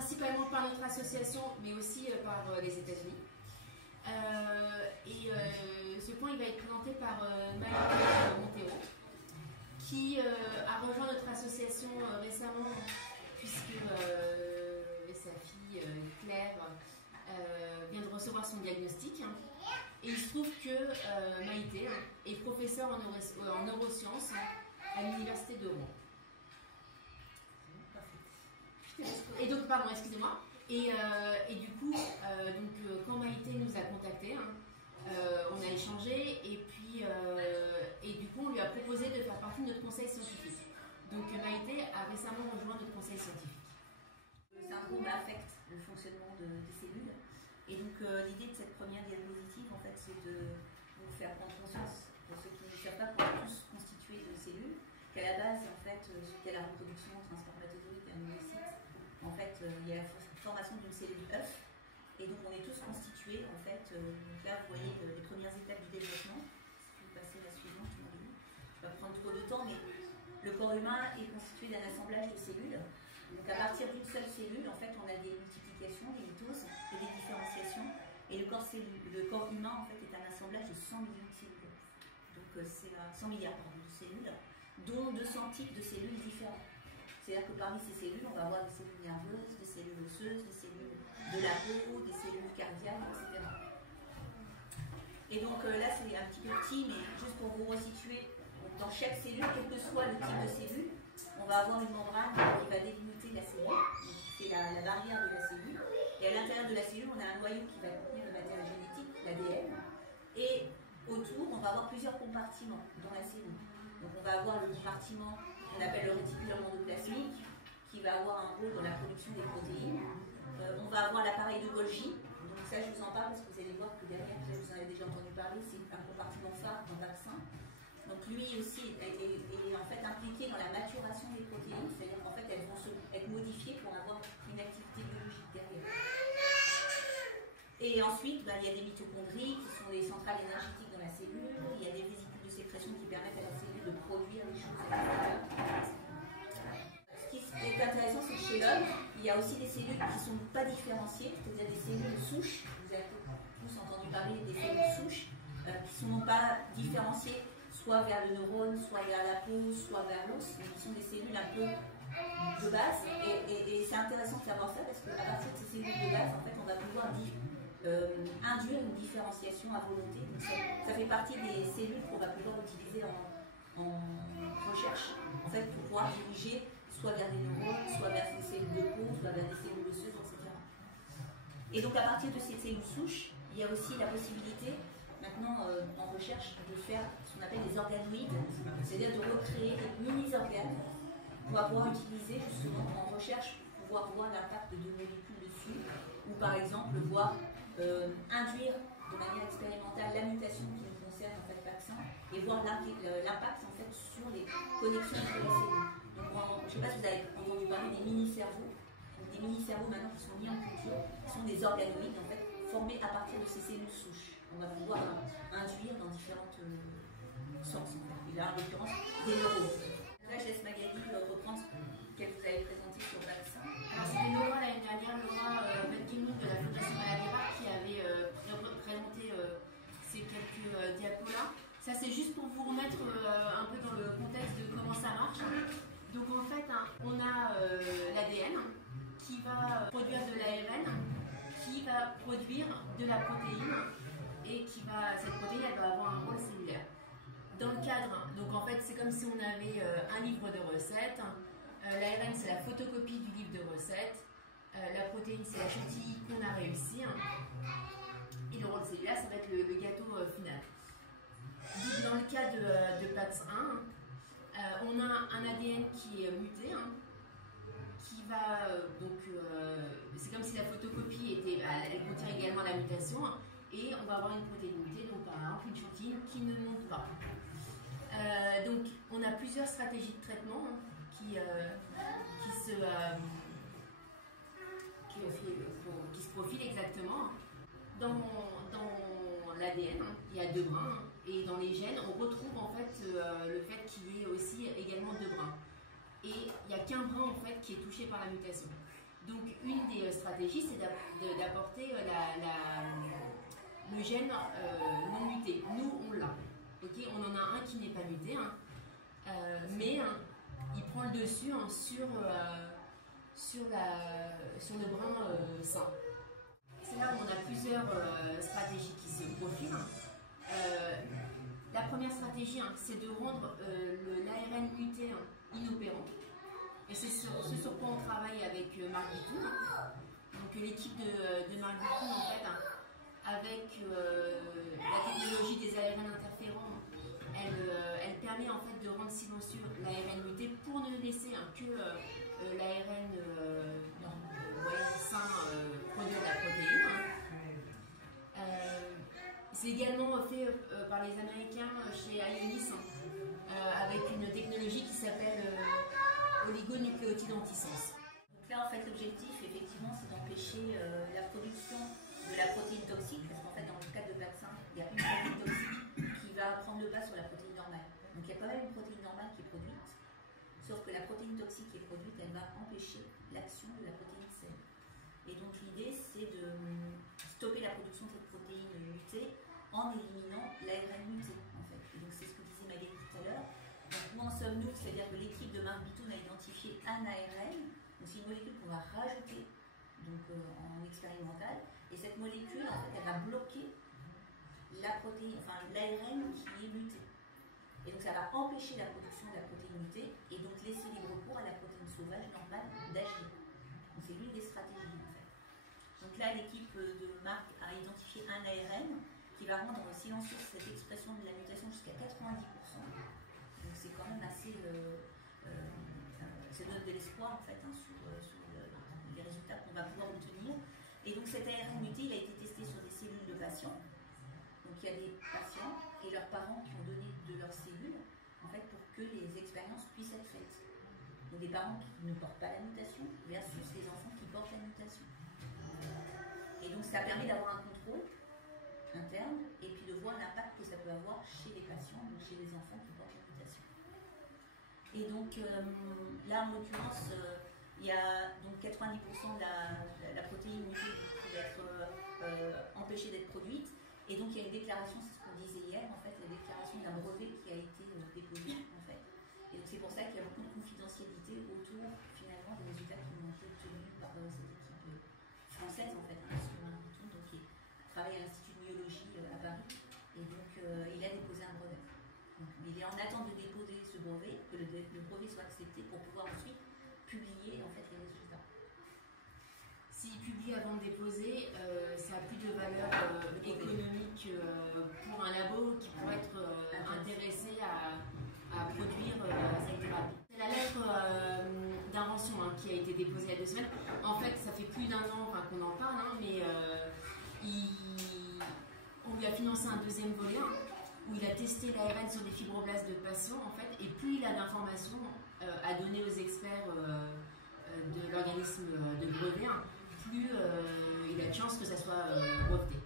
principalement par notre association, mais aussi par les États-Unis. Ce point il va être présenté par Maïté Montero, qui a rejoint notre association récemment, puisque sa fille Claire vient de recevoir son diagnostic. Et il se trouve que Maïté est professeure en neurosciences à l'université de Rouen. Et donc, pardon, excusez-moi. Et du coup, quand Maïté nous a contactés, on a échangé et puis du coup, on lui a proposé de faire partie de notre conseil scientifique. Donc, Maïté a récemment rejoint notre conseil scientifique. Le syndrome affecte le fonctionnement des cellules. Et donc, l'idée de cette première diapositive, en fait, c'est de vous faire prendre conscience, pour ceux qui ne savent pas, qu'on est tous constitués de cellules, qu'à la base, en fait, suite à la reproduction transformatozoïque d'un ovocyte, en fait, il y a la formation d'une cellule œuf. Et donc, on est tous constitués, en fait. Donc là, vous voyez les premières étapes du développement. Si vous passez la suivante, je ne vais pas prendre trop de temps, mais le corps humain est constitué d'un assemblage de cellules. Donc, à partir d'une seule cellule, en fait, on a des multiplications, des mitoses et des différenciations. Et le corps humain, en fait, est un assemblage de 100 millions de cellules. Donc, c'est 100 milliards de cellules, dont 200 types de cellules différents. C'est-à-dire que parmi ces cellules, on va avoir des cellules nerveuses, des cellules osseuses, des cellules de la peau, des cellules cardiaques, etc. Et donc là, c'est un petit peu petit, mais juste pour vous resituer, dans chaque cellule, quel que soit le type de cellule, on va avoir une membrane qui va délimiter la cellule, qui fait la barrière de la cellule. Et à l'intérieur de la cellule, on a un noyau qui va contenir le matériel génétique, l'ADN. Et autour, on va avoir plusieurs compartiments dans la cellule. Donc on va avoir le compartiment qu'on appelle le réticulum endoplasmique, qui va avoir un rôle dans la production des protéines. On va avoir l'appareil de Golgi. Donc ça, je vous en parle parce que vous allez voir que derrière, vous en avez déjà entendu parler, c'est un compartiment phare d'un vaccin. Donc lui aussi est en fait impliqué dans la maturation des protéines, c'est-à-dire qu'en fait elles vont être modifiées pour avoir une activité biologique derrière. Et ensuite, il y a des mitochondries qui sont les centrales énergétiques dans la cellule, il y a des vésicules de sécrétion qui permettent à la cellule de produire des choses à l'intérieur. Ce qui est intéressant, c'est que chez l'homme, il y a aussi des cellules qui ne sont pas différenciées, c'est-à-dire des cellules souches. Vous avez tous entendu parler des cellules souches qui ne sont pas différenciées soit vers le neurone, soit vers la peau, soit vers l'os, mais qui sont des cellules un peu de base. Et c'est intéressant de savoir ça parce qu'à partir de ces cellules de base, en fait, on va pouvoir induire une différenciation à volonté. Donc ça fait partie des cellules qu'on va pouvoir utiliser en recherche, en fait, pour pouvoir diriger soit vers des neurones, soit vers des cellules de peau, soit vers des cellules osseuses, etc. Et donc à partir de ces cellules souches, il y a aussi la possibilité maintenant en recherche de faire ce qu'on appelle des organoïdes, c'est-à-dire de recréer des mini-organes qu'on va pouvoir utiliser justement en recherche pour pouvoir voir l'impact de molécules dessus, ou par exemple voir induire de manière expérimentale la mutation qui nous concerne en fait le vaccin et voir l'impact en fait sur les connexions entre les cellules. Donc je ne sais pas si vous avez entendu parler des mini-cerveaux. Des mini-cerveaux maintenant qui sont mis en culture, qui sont des organoïdes en fait formés à partir de ces cellules souches. On va pouvoir induire dans différentes sens. Et là, en l'occurrence, des neurones. Là, je laisse Magali reprendre ce qu'elle vous avait présenté sur le vaccin. Alors, c'était Laura l'année dernière, Laura Benkemoun de la Fondation Maladie Rare qui avait présenté ces quelques diapos-là. Ça, c'est juste pour vous remettre un peu dans le contexte de comment ça marche. Donc, en fait, on a l'ADN qui va produire de l'ARN, qui va produire de la protéine et cette protéine elle va avoir un rôle cellulaire. Dans le cadre, donc en fait c'est comme si on avait un livre de recettes, l'ARN c'est la photocopie du livre de recettes, la protéine c'est la chantilly qu'on a réussi, et le rôle cellulaire ça va être le gâteau final. Donc, dans le cas de PAX1, on a un ADN qui est muté, qui va c'est comme si la photocopie elle contient également la mutation et on va avoir une protéine mutée, donc par exemple une chantilly qui ne monte pas. Donc on a plusieurs stratégies de traitement qui se profilent exactement. Dans l'ADN, il y a deux brins et dans les gènes, on retrouve en fait le fait qu'il y ait aussi également deux brins. Et il n'y a qu'un brin en fait qui est touché par la mutation. Donc une des stratégies, c'est d'apporter le gène non muté. Nous, on l'a. Okay, on en a un qui n'est pas muté, hein, mais il prend le dessus hein, sur le brin sain. C'est là où on a plusieurs stratégies qui se profilent. La première stratégie, hein, c'est de rendre l'ARN muté inopérant. Et c'est ce sur quoi on travaille avec Marc Bitoun. Donc l'équipe de Marc Bitoun, en fait, avec la technologie des ARN interférents, elle permet en fait de rendre silencieux l'ARN muté pour ne laisser que l'ARN sain produire de la protéine. C'est également fait par les Américains chez Ionis avec une technologie qui s'appelle oligonucléotide antisense. Donc là, en fait, l'objectif, effectivement, c'est d'empêcher la production de la protéine toxique, parce qu'en fait, dans le cas de vaccin, il y a une protéine toxique qui va prendre le pas sur la protéine normale. Donc il y a quand même une protéine normale qui est produite, sauf que la protéine toxique qui est produite, elle va empêcher l'action de la protéine C. Et donc l'idée, c'est de stopper la production de cette protéine mutée en éliminant l'ARN muté, en fait. Et donc c'est ce que disait Magali tout à l'heure. Donc où en sommes-nous? C'est-à-dire que l'équipe de Marc Bitoun a identifié un ARN, donc c'est une molécule qu'on va rajouter donc, en expérimental, et cette molécule, en fait, elle va bloquer la protéine, enfin l'ARN qui est muté. Et donc ça va empêcher la production de la protéine mutée et donc laisser libre cours à la protéine sauvage normale d'agir. Donc c'est l'une des stratégies en fait. Donc là l'équipe de Marc a identifié un ARN qui va rendre silencieuse cette expression de la mutation jusqu'à 90%. Donc c'est quand même assez... ça donne de l'espoir en fait hein, sur les résultats qu'on va pouvoir obtenir. Et donc cet ARN muté il a été testé sur des cellules de patients. Donc il y a des patients et leurs parents qui ont donné de leurs cellules en fait, pour que les expériences puissent être faites. Donc des parents qui ne portent pas la mutation versus les enfants qui portent la mutation. Et donc ça permet d'avoir un contrôle interne et puis de voir l'impact que ça peut avoir chez les patients, donc chez les enfants qui portent la mutation. Et donc là en l'occurrence, il y a donc 90% de la protéine mutée qui va être empêchée d'être produite. Et donc il y a une déclaration, c'est ce qu'on disait hier, en fait, la déclaration d'un brevet qui a été déposé, en fait. Et donc c'est pour ça qu'il y a beaucoup de confidentialité autour, finalement, des résultats qui ont été obtenus par cette équipe française, en fait, sur Marc Bitoun, donc qui travaille à l'Institut de myologie à Paris. Et donc il a déposé un brevet. Donc, il est en attente de déposer ce brevet, que le brevet soit accepté pour pouvoir ensuite publier, en fait, les résultats. S'il publie avant de déposer, ça n'a plus de valeur économique pour un labo qui pourrait être intéressé à produire cette thérapie. C'est la lettre d'invention hein, qui a été déposée il y a 2 semaines. En fait, ça fait plus d'1 an qu'on en parle, hein, mais on lui a financé un 2e volet hein, où il a testé l'ARN sur des fibroblastes de patients, en fait, et plus il a d'informations à donner aux experts de l'organisme de brevet, hein, plus il a de chances que ça soit breveté.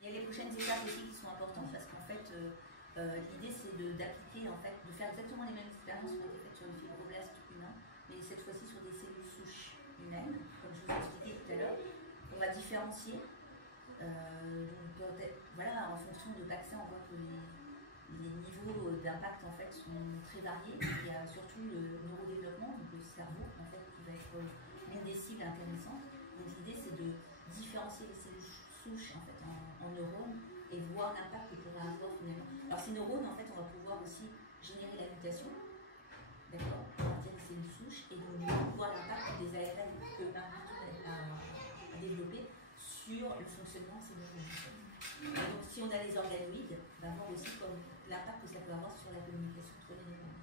Il y a les prochaines étapes aussi qui sont importantes parce qu'en fait, l'idée c'est d'appliquer, en fait, de faire exactement les mêmes expériences qui ont été faites sur les fibroblastes humains, mais cette fois-ci sur des cellules souches humaines, comme je vous ai expliqué tout à l'heure. On va différencier, donc, voilà, en fonction de vaccins, on voit que les niveaux d'impact en fait sont très variés. Il y a surtout le neurodéveloppement, donc le cerveau, en fait, qui va être l'une des cibles intéressantes. Donc l'idée c'est de différencier les cellules souches en fait en neurones et voir l'impact que pourrait avoir finalement. Alors ces neurones en fait on va pouvoir aussi générer la mutation, d'accord, à partir des cellules souches et donc voir l'impact des ARN que Marc Bitoun a développé sur le fonctionnement de ces neurones. Donc si on a les organoïdes, on va voir aussi comme l'impact que ça peut avoir sur la communication entre les neurones.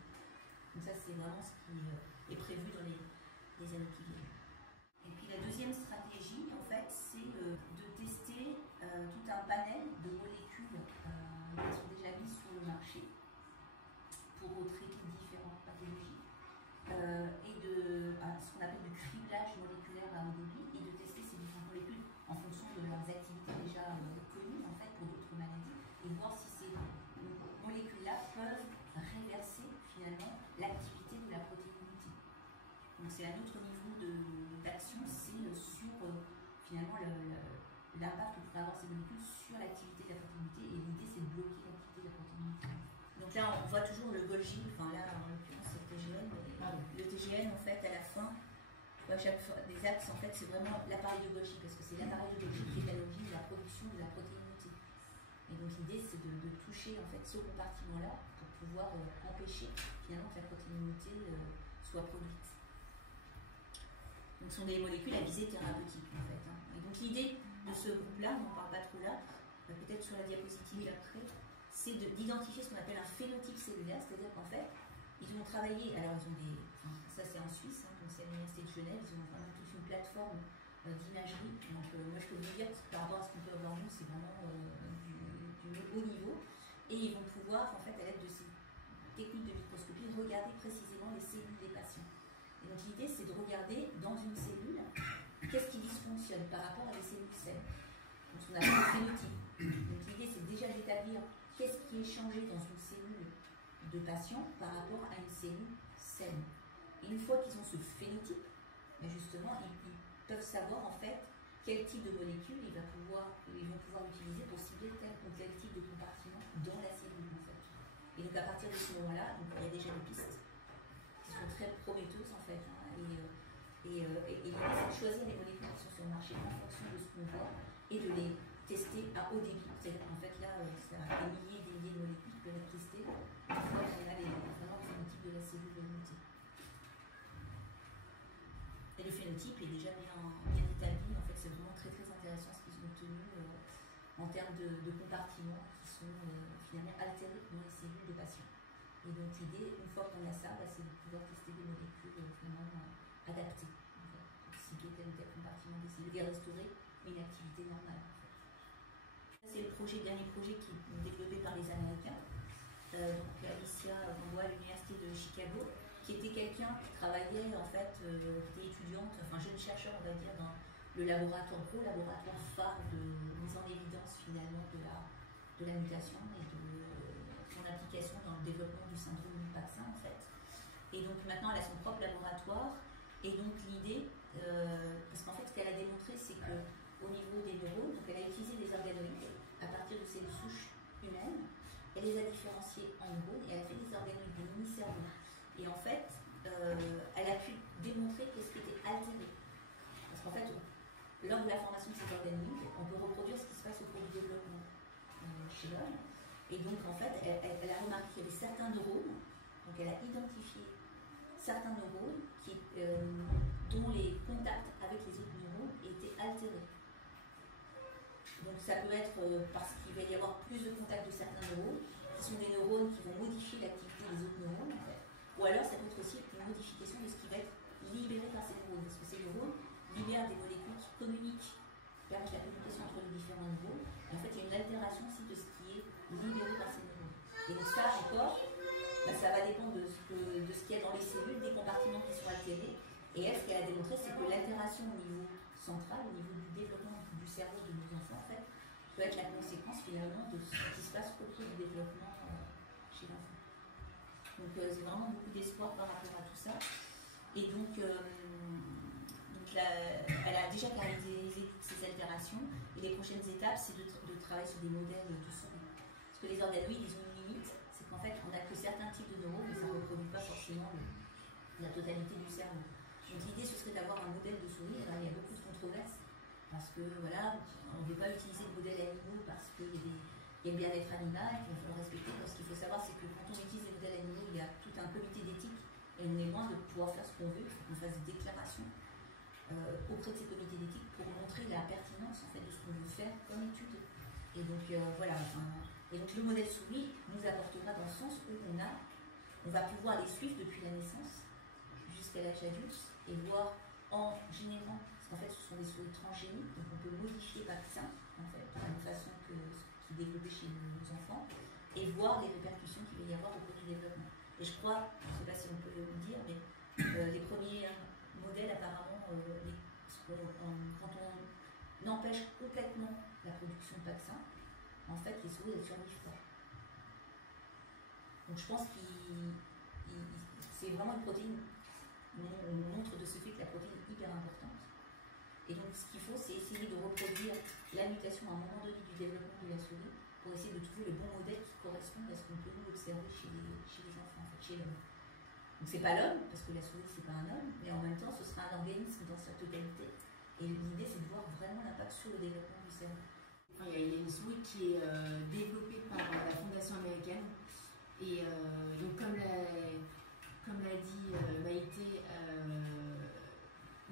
Donc ça c'est vraiment ce qui est prévu dans les années qui viennent. Et puis la deuxième stratégie, en fait, c'est de tester tout un panel de molécules qui sont déjà mises sur le marché pour traiter différentes pathologies et de ce qu'on appelle du criblage moléculaire à haut débit et de tester ces différentes molécules en fonction de leurs activités déjà connues en fait pour d'autres maladies et voir si ces molécules-là peuvent réverser finalement l'activité de la protéine mutée. Donc c'est un autre niveau d'action, c'est l'impact que pourraient avoir ces molécules sur l'activité de la protéine mutée. Et l'idée, c'est de bloquer l'activité de la protéine mutée. Donc là, on voit toujours le Golgi, enfin là, en l'occurrence, c'est le TGN. Le TGN, en fait, à la fin, à chaque fois, des axes, en fait, c'est vraiment l'appareil de Golgi, parce que c'est l'appareil de Golgi qui est à l'origine de la production de la protéine mutée. Et donc l'idée, c'est de toucher en fait ce compartiment-là pour pouvoir empêcher finalement que la protéine mutée soit produite. Donc ce sont des molécules à visée thérapeutique en fait. Hein. Et donc l'idée de ce groupe-là, on n'en parle pas trop là, peut-être sur la diapositive après, c'est d'identifier ce qu'on appelle un phénotype cellulaire, c'est-à-dire qu'en fait, ils ont travaillé, alors ils ont des, enfin, ça c'est en Suisse, hein, donc c'est à l'Université de Genève, ils ont vraiment toute une plateforme d'imagerie. Donc moi je peux vous dire que par rapport à ce qu'on peut avoir nous, c'est vraiment du haut niveau. Et ils vont pouvoir, en fait, à l'aide de ces techniques de microscopie, regarder précisément les cellules des patients. Et donc l'idée, c'est de regarder dans une cellule qu'est-ce qui dysfonctionne par rapport à des cellules saines. Donc ce qu'on appelle le phénotype. Donc l'idée, c'est déjà d'établir qu'est-ce qui est changé dans une cellule de patient par rapport à une cellule saine. Et une fois qu'ils ont ce phénotype, ben justement, ils peuvent savoir en fait quel type de molécule ils vont pouvoir utiliser pour cibler tel ou tel type de compartiment dans la cellule en fait. Et donc à partir de ce moment-là, il y a déjà des pistes qui sont très prometteuses en fait. Hein, et l'idée c'est de choisir les molécules qui sont sur le marché en fonction de ce qu'on voit et de les tester à haut débit. C'est-à-dire qu'en fait là, ça a des milliers et des milliers de molécules qui peuvent être testées une fois qu'on a vraiment le phénotype de la cellule mutée. Et le phénotype est déjà bien établi. En fait, c'est vraiment très très intéressant ce qu'ils ont obtenu en termes de compartiments qui sont finalement altérés dans les cellules de patients. Et donc l'idée, une fois qu'on a ça, c'est de pouvoir tester des molécules vraiment adaptées en fait, pour cibler tel ou tel compartiment des cellules et restaurer une activité normale. En fait. C'est le dernier projet qui est développé par les Américains. Donc Alicia Gamboa à l'Université de Chicago, qui était quelqu'un qui travaillait en fait, qui était étudiante, enfin jeune chercheur on va dire, dans le laboratoire, gros laboratoire phare de mise en évidence finalement de la mutation et de son application dans le développement du syndrome du vaccin en fait. Et donc maintenant elle a son propre laboratoire et donc l'idée, parce qu'en fait ce qu'elle a démontré c'est qu'au niveau des neurones, donc elle a utilisé des organoïdes à partir de cellules souches humaines. Elle les a différenciés en neurones et elle a fait des organoïdes, des mini-cerveaux. Et en fait, elle a pu démontrer qu'est-ce qui était altéré. Parce qu'en fait, lors de la formation de ces organoïdes, on peut reproduire ce qui se passe au cours du développement chez l'homme. Et donc, en fait, elle a remarqué qu'il y avait certains neurones, donc elle a identifié certains neurones dont les contacts avec les autres neurones étaient altérés. Donc ça peut être parce qu'il va y avoir plus de contacts de certains neurones, qui sont des neurones qui vont modifier l'activité des autres neurones, en fait. Ou alors ça peut être aussi une modification de ce qui va être libéré par ces neurones, parce que ces neurones libèrent des molécules qui communiquent, permettent la communication entre les différents neurones, et en fait il y a une altération aussi de ce qui est libéré par ces neurones. Et donc ça encore, ça va dépendre de ce qu'il y a dans les cellules, des compartiments qui sont altérés, et elle, ce qu'elle a démontré, c'est que l'altération au niveau central, au niveau du développement du cerveau de nos enfants, en fait, peut être la conséquence finalement de ce qui se passe au cours du développement chez l'enfant. Donc c'est vraiment beaucoup d'espoir par rapport à tout ça. Et donc elle a déjà caractérisé toutes ces altérations. Et les prochaines étapes, c'est de travailler sur des modèles de souris. Parce que les organoïdes, ils ont une limite, c'est qu'en fait, on n'a que certains types de neurones, mais ça ne reproduit pas forcément la totalité du cerveau. Donc l'idée, ce serait d'avoir un modèle de souris. Alors, il y a beaucoup de controverses. Parce que voilà, on ne veut pas utiliser le modèle animaux parce qu'il y a le bien-être animal, qu'il faut le respecter. Ce qu'il faut savoir, c'est que quand on utilise les modèles animaux, il y a tout un comité d'éthique et on est loin de pouvoir faire ce qu'on veut. Il faut qu'on fasse des déclarations auprès de ces comités d'éthique pour montrer la pertinence en fait, de ce qu'on veut faire comme étude. Et donc voilà. Et donc le modèle souris nous apportera dans le sens où on va pouvoir les suivre depuis la naissance jusqu'à l'âge adulte et voir en générant. En fait, ce sont des souris transgéniques, donc on peut modifier par ça, en fait, de la même façon que ce qui est développé chez nos enfants, et voir les répercussions qu'il va y avoir au cours du développement. Et je crois, je ne sais pas si on peut le dire, mais les premiers modèles, apparemment, quand on empêche complètement la production de vaccins, en fait, les souris ne survivent pas. Donc je pense que c'est vraiment une protéine, on montre de ce fait que la protéine est hyper importante. Et donc, ce qu'il faut, c'est essayer de reproduire la mutation à un moment donné du développement de la souris pour essayer de trouver le bon modèle qui corresponde à ce qu'on peut nous observer chez les enfants, en fait, chez l'homme. Donc c'est pas l'homme, parce que la souris c'est pas un homme, mais en même temps ce sera un organisme dans sa totalité. Et l'idée c'est de voir vraiment l'impact sur le développement du cerveau. Il y a une souris qui est développée par la Fondation américaine. Et donc comme l'a dit Maïté,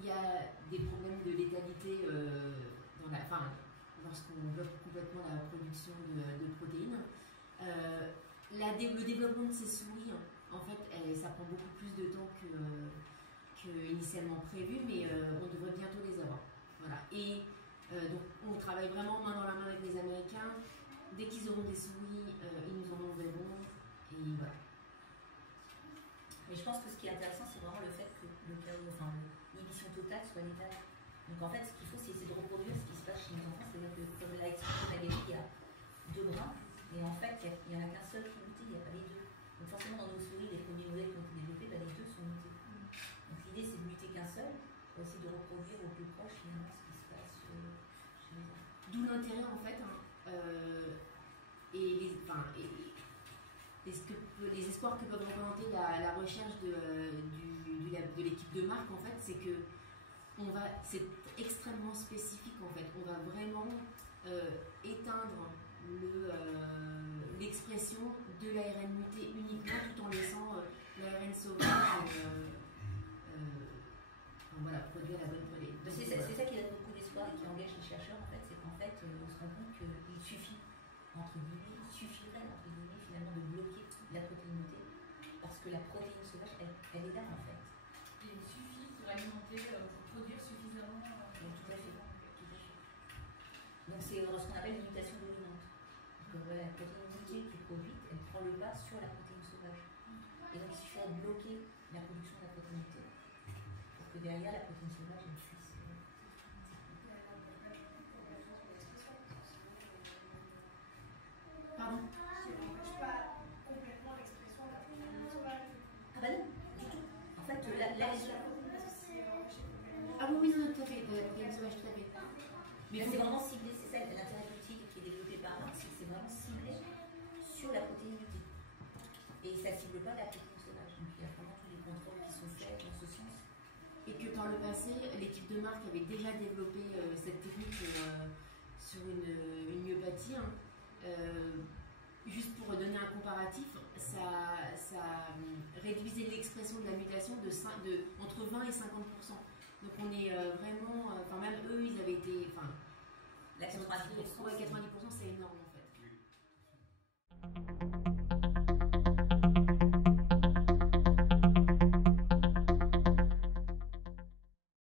il y a des problèmes de létalité lorsqu'on bloque complètement la production de protéines. Le développement de ces souris, en fait, ça prend beaucoup plus de temps que initialement prévu, mais on devrait bientôt les avoir. Voilà. Et donc on travaille vraiment main dans la main avec les Américains. Dès qu'ils auront des souris, ils nous en enverront. Et voilà. Mais je pense que ce qui est intéressant, c'est vraiment le fait que l'inhibition totale soit létale. Donc en fait, ce qu'il faut, c'est essayer de reproduire ce qui se passe chez les enfants. C'est-à-dire que, comme l'a expliqué Magali, il y a 2 brins, mais en fait, il n'y en a qu'un seul qui est muté, il n'y a pas les 2. Donc forcément, dans nos souris, les premiers modèles qui ont été développés, les 2 sont mutés. Donc l'idée, c'est de muter qu'un seul, pour essayer de reproduire au plus proche finalement ce qui se passe chez les enfants. D'où l'intérêt, en fait, les espoirs que peuvent représenter la recherche de l'équipe de Marc, en fait, c'est que c'est extrêmement spécifique, en fait. On va vraiment éteindre l'expression de l'ARN muté uniquement, tout en laissant l'ARN sauvage produire la bonne relais. C'est ça qui donne beaucoup d'espoir et qui engage les chercheurs, en fait, c'est qu'en fait, on se rend compte qu'il suffirait, finalement, de bloquer la protéinité, parce que la protéine sauvage, elle est là, en fait. Et il suffit pour alimenter, pour produire suffisamment. Tout à fait. Donc c'est ce qu'on appelle une mutation dominante. Donc la protéine mutée qui est produite, elle prend le pas sur la protéine sauvage. Et donc il suffit de bloquer la production de la protéine mutée pour que derrière la protéine sauvage elle puisse. Pardon? Qui n'empêche pas complètement l'expression de la protéine sauvage. Ah bah non, du tout. En fait, Ah oui, non, tout à fait, la protéine sauvage, tout à fait. Mais c'est vraiment ciblé, c'est ça l'intérêt de l'outil qui est développé par Marc, c'est que c'est vraiment ciblé sur la protéine mutée. Et ça ne cible pas la protéine sauvage. Donc il y a vraiment tous les contrôles qui sont faits dans ce sens. Et que dans le passé, l'équipe de Marc avait déjà développé cette technique sur une myopathie. Juste pour donner un comparatif, ça réduisait l'expression de la mutation entre 20 et 50%. Donc on est vraiment,